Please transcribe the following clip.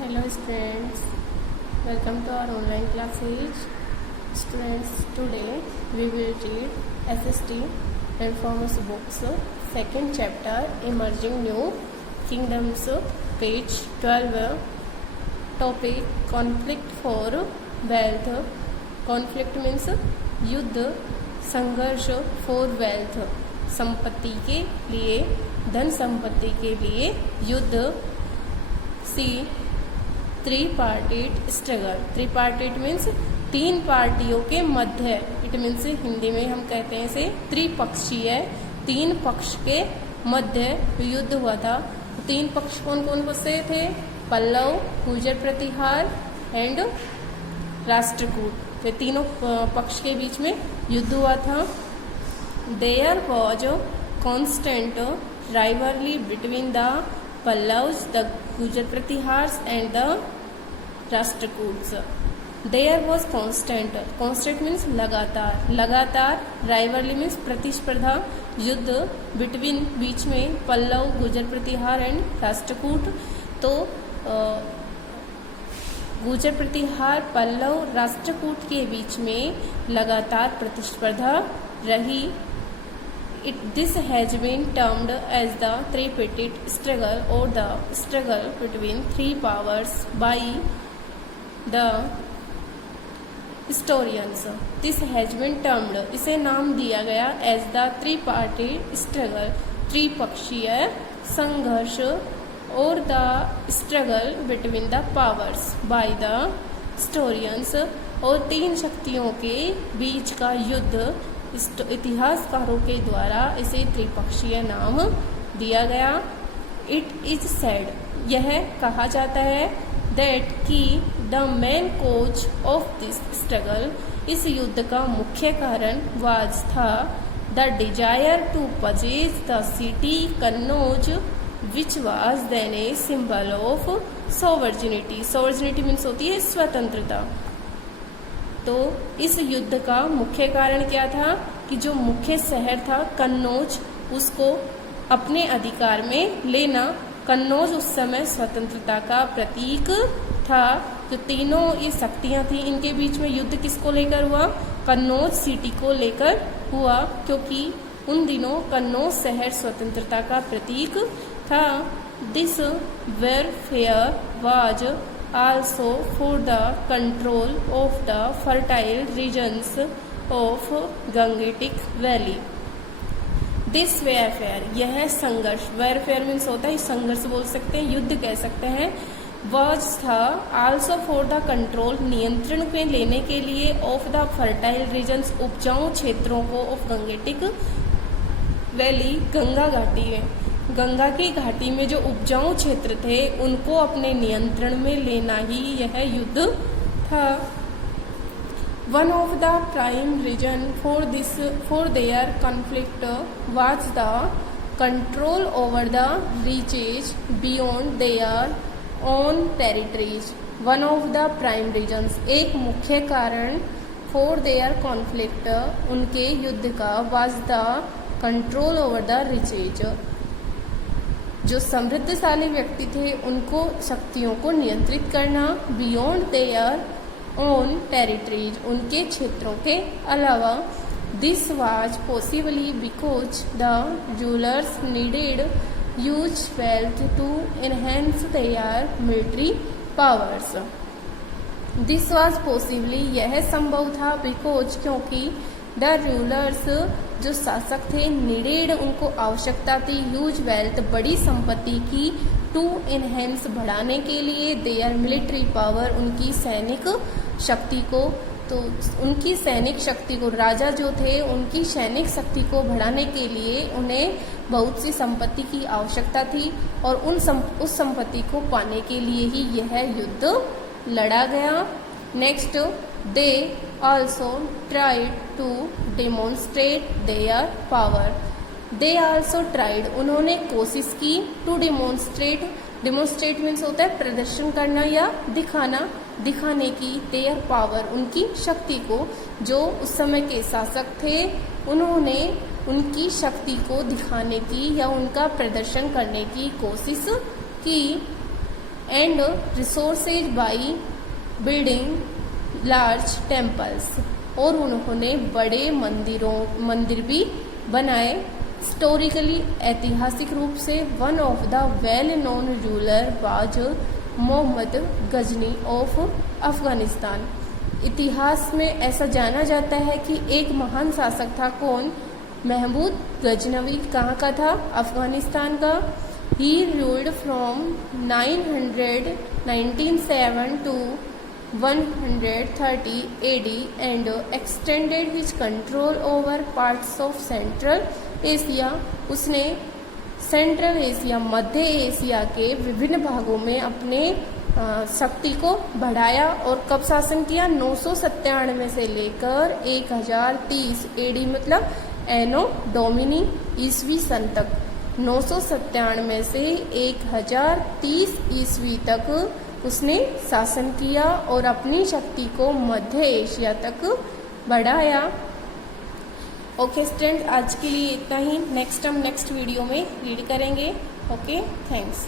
Hello students, welcome to our online classes. Students, today we will read SST Reformers books, second chapter, Emerging New Kingdoms, page 12. Topic, conflict for wealth. Conflict means युद्ध, संघर्ष for wealth, संपत्ति के लिए, धन संपत्ति के लिए युद्ध. सी त्रिपार्टिड स्ट्रगल. त्रिपार्टिड मीन्स तीन पार्टियों के मध्य. इट मीन्स हिंदी में हम कहते हैं इसे त्रिपक्षीय, तीन पक्ष के मध्य युद्ध हुआ था. तीन पक्ष कौन कौन से थे? पल्लव, गुर्जर प्रतिहार एंड राष्ट्रकूट. ये तीनों पक्ष के बीच में युद्ध हुआ था. There was constant rivalry between the Pallavs, the Gujar Pratihars and the Rashtrakuts. There was constant. Constant means लगातार. लगातार. Rivalry means प्रतिस्पर्धा, युद्ध between, बीच में पल्लव, गुजर प्रतिहार एंड राष्ट्रकूट. तो गुजर प्रतिहार, पल्लव, राष्ट्रकूट के बीच में लगातार प्रतिस्पर्धा रही. This has been termed as the tripartite struggle or the struggle between three powers by the historians. This has been termed, इसे नाम दिया गया as the tripartite struggle, त्रिपक्षीय संघर्ष, और the struggle between the powers by the historians, और तीन शक्तियों के बीच का युद्ध इतिहासकारों के द्वारा इसे त्रिपक्षीय नाम दिया गया. इट इज सेड, यह कहा जाता है, दैट कि the main cause of this struggle, इस युद्ध का मुख्य कारण वाज था the desire to purchase the city Kannauj which was then a symbol of sovereignty. Sovereignty means होती है स्वतंत्रता. तो इस युद्ध का मुख्य कारण क्या था कि जो मुख्य शहर था कन्नौज, उसको अपने अधिकार में लेना. कन्नौज उस समय स्वतंत्रता का प्रतीक था. जो तीनों ये शक्तियां थी, इनके बीच में युद्ध किसको लेकर हुआ? कन्नौज सिटी को लेकर हुआ, क्योंकि उन दिनों कन्नौज शहर स्वतंत्रता का प्रतीक था. This warfare was also for the control of the fertile regions of Gangetic Valley. This warfare, यह संघर्ष, warfare means होता है संघर्ष बोल सकते हैं, युद्ध कह सकते हैं. was था also for the control, नियंत्रण में लेने के लिए, of the fertile regions, उपजाऊ क्षेत्रों को, of Gangetic Valley, गंगा घाटी में. गंगा की घाटी में जो उपजाऊ क्षेत्र थे उनको अपने नियंत्रण में लेना ही यह युद्ध था. One of the prime reason for their conflict was the control over the riches beyond their own territories. One of the prime reasons, एक मुख्य कारण फॉर देयर कॉन्फ्लिक्ट, उनके युद्ध का, was the control over the riches, जो समृद्धशाली व्यक्ति थे उनको शक्तियों को नियंत्रित करना, बियॉन्ड देयर ओन टेरिटरीज, उनके क्षेत्रों के अलावा. This was possibly because the rulers needed huge wealth to enhance their military powers. This was possibly, यह संभव था, बिकॉज, क्योंकि, द रूलर्स, जो शासक थे, नीडेड, उनको आवश्यकता थी, ह्यूज वेल्थ, बड़ी संपत्ति की, टू एनहेंस, बढ़ाने के लिए, देयर मिलिट्री पावर, उनकी सैनिक शक्ति को. तो उनकी सैनिक शक्ति को, राजा जो थे उनकी सैनिक शक्ति को बढ़ाने के लिए उन्हें बहुत सी संपत्ति की आवश्यकता थी, और उस संपत्ति को पाने के लिए ही यह युद्ध लड़ा गया. Next, they also tried to demonstrate their power. They also tried, उन्होंने कोशिश की, to demonstrate, demonstrate means होता है प्रदर्शन करना या दिखाना, दिखाने की, their power, उनकी शक्ति को. जो उस समय के शासक थे उन्होंने उनकी शक्ति को दिखाने की या उनका प्रदर्शन करने की कोशिश की. And resources by building large temples, और उन्होंने बड़े मंदिर भी बनाए। हिस्टोरिकली ऐतिहासिक रूप से one of the well known ruler was Mohammad Ghazni of Afghanistan. इतिहास में ऐसा जाना जाता है कि एक महान शासक था, कौन? महमूद गजनवी। कहाँ का था? अफगानिस्तान का। He ruled from 997 to 130 AD and extended his control over parts of Central Asia। उसने सेंट्रल एशिया, मध्य एशिया के विभिन्न भागों में अपने शक्ति को बढ़ाया। और कब शासन किया? 997 से लेकर 1030 AD मतलब एनो डोमिनी ईस्वी सन तक, 997 से 1030 ईस्वी तक उसने शासन किया और अपनी शक्ति को मध्य एशिया तक बढ़ाया। ओके स्टूडेंट, आज के लिए इतना ही। नेक्स्ट हम नेक्स्ट वीडियो में रीड करेंगे। Okay, thanks.